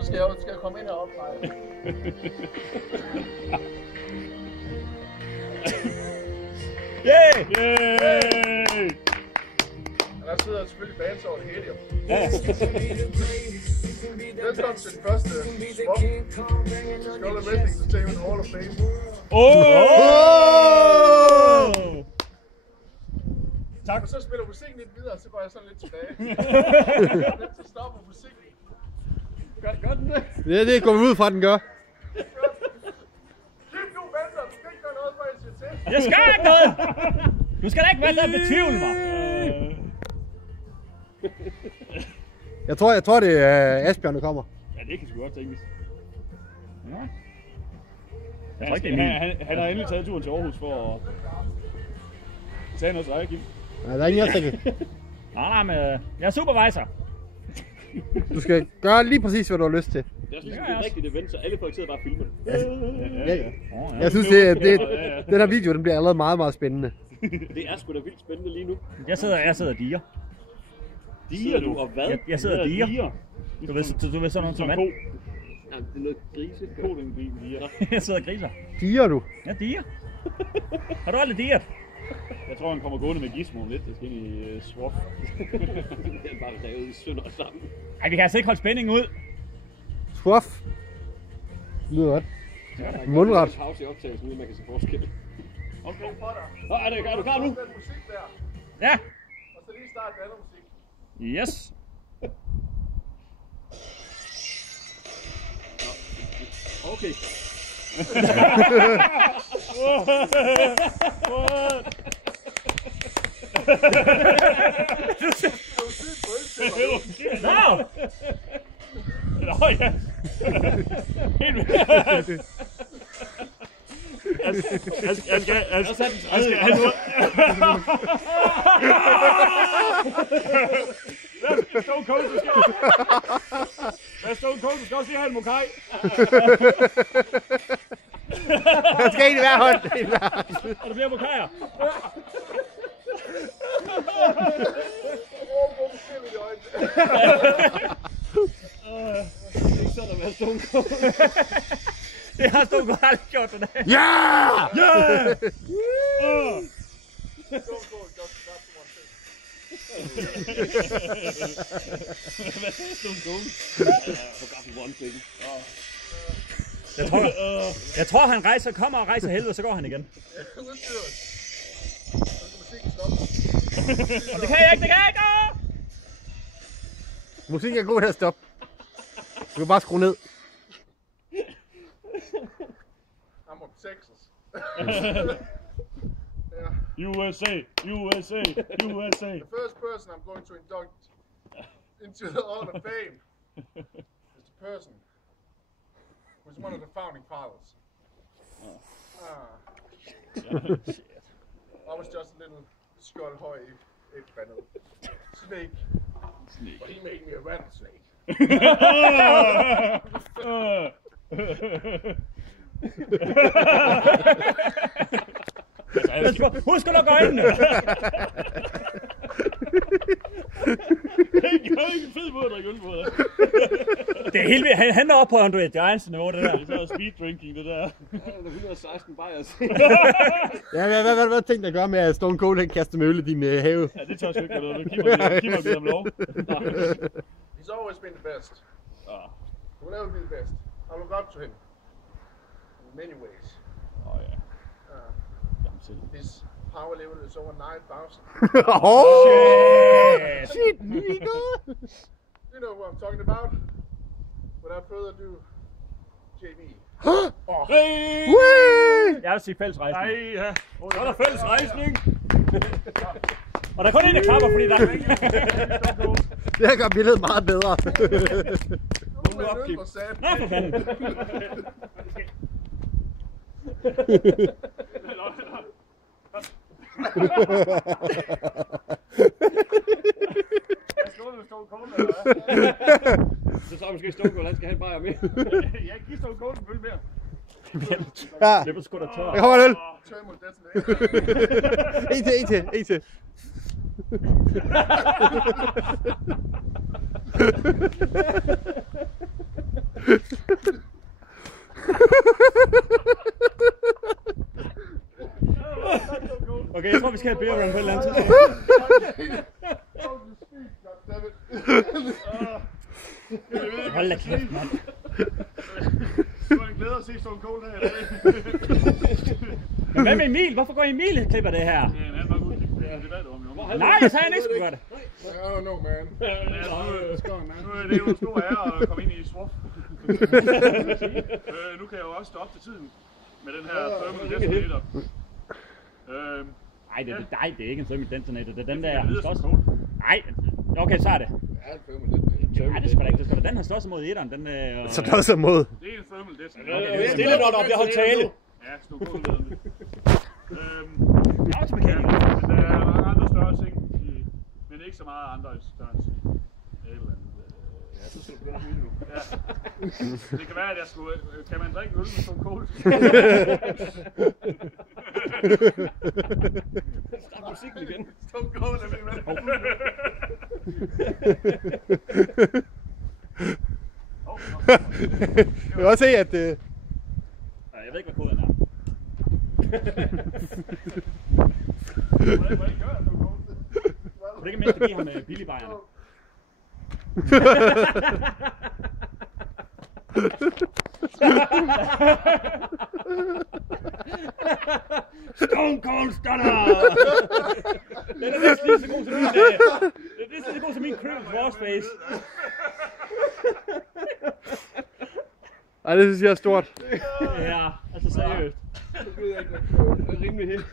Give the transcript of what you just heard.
Så skal jeg komme ind heroppe. Yay! Der sidder selvfølgelig bands over det hele, jo. Ja. Velkommen til den første swap. Skål Wrestling Entertainment Hall of Fame. Tak. Og så spiller musikken lidt videre, så går jeg sådan lidt tilbage. Så stopper musikken. Gør den det? Ja, det går vi ud fra, den gør. Kæft nu, venter. Du skal ikke gøre noget, før jeg siger til. Jeg skal ikke noget! Du skal da ikke være der og betvivle mig. Jeg tror det er Asbjørn, der kommer. Ja, det kan sgu godt tænkes. Ja. Jeg tror ikke, det er han har endelig taget turen til Aarhus for at tage noget sig, Kim. Nej, der er ingen jeg Nej, men jeg er supervisor. Du skal gøre lige præcis, hvad du har lyst til. Det er sådan et rigtigt event, så alle folk sidder bare og filmer. Jeg synes, den her video den bliver allerede meget, meget spændende. Det er sgu da vildt spændende lige nu. Jeg sidder og diger. Diger du, og hvad? Jeg sidder og diger. Du ved sådan noget som vand. Ja, det er noget grise. Ko, den diger. Jeg sidder og griser. Diger du? Jeg diger. Har du aldrig diget? Jeg tror, han kommer gående med Gizmo lidt, der skal ind i swap. Det er bare revet i sønder sammen. Ej, vi kan altså ikke holde spændingen ud. Swaff. Lyder godt. Mundret. Der er pause i optagelsen, uden man kan se forskel. Okay. Er du klar nu? Den musik der. Ja. Og så lige starte med anden musik. Yes. Okay. Nå! Nå ja. Stone Cold, du skal også lige have en mokai. Der skal en i hver hånd. Er der flere mokaier? Det har Stone Cold aldrig gjort det der. Ja! Ja! Hvad er Stone Cold? Forgot one thing. Jeg tror han kommer og rejser helvede, så går han igen. Og det kan jeg ikke. Musikken er god til at stoppe. Du kan bare skrue ned. I'm from Texas. USA. The first person I'm going to induct into the Hall of Fame is the person who's one of the founding fathers. I was just a little skullhøj bandet snake, but he made me a rattlesnake. Husk at lukke øjnene! Det er ikke en fed måde at drikke øl på det. Det er helt vildt. Han er oppe på Andre Giants niveau, det der. Det er så speed drinking, det der. Ja, der er 116 bajers. Ja, hvad tænkte jeg gøre med at Stone Cold kaste med øl i din have? Ja, det tør sgu ikke noget. Kim har givet ham lov. He's always been the best. He will never be the best. I look up to him in many ways. Ja. His power level is over 9,000. Shit, nigga! You know what I'm talking about? Without further ado, JB. Jeg vil sige fællesrejsning. Nej, ja. Så er der fællesrejsning. Og der er kun en, der klapper, fordi der er ikke. Det her gør billedet meget bedre. Nu er det for sat. Nå, for fanden. Så tror jeg måske Stone Cold, han skal have en bajer med. Jeg giver Stone Cold en følge mere. Ja, Det var sgu da tør. jeg kommer en øl. Terminal detonator. En til. skal have beer run på et eller andet tidspunkt. Hold da kæft, mand. Det var en glæde at se Stone Cold her i dag. Men hvad med Emil? Hvorfor går Emil og klipper det her? Ja, han var godt kigge på det, det ved du om, jo. Nej, jeg sagde, han ikke skulle gøre det. I don't know, man. Nu er det jo en stor ære at komme ind i SWAF. Nu kan jeg jo også stoppe til tiden med den her thermal detonator. Nej, det er ikke en thermal detonator. Det er den der, han lyder slås. som cold. Nej, okay, så er det. Ja, det er lidt. Nej, det skal da ikke. Det skal da den, han slås mod etteren. Den, Så der er så mod. Det er en thermal detonator. Okay, Stille når der bliver holdt tale. Ja, Stone Cold ved det. jeg er også mekaniker. Men der er mange andre større ting, men ikke så meget andre større ting. Ja, så skal du begynde at ryge nu. Ja. Det kan være, at jeg skulle... Kan man drikke øl med Stone Cold? Start musikken igen. Stone Cold er med. Jeg kan også se, at... Jeg ved ikke, hvad koden er. Hvordan gør jeg Stone Cold? Kunne det ikke mindst give ham billigbajerne? Stone Cold Stunner! Den er næsten lige så god som min, det er næsten lige så god som min crossface. Ej, det synes jeg er stort. Ja, altså seriøst. Det er rimelig helt.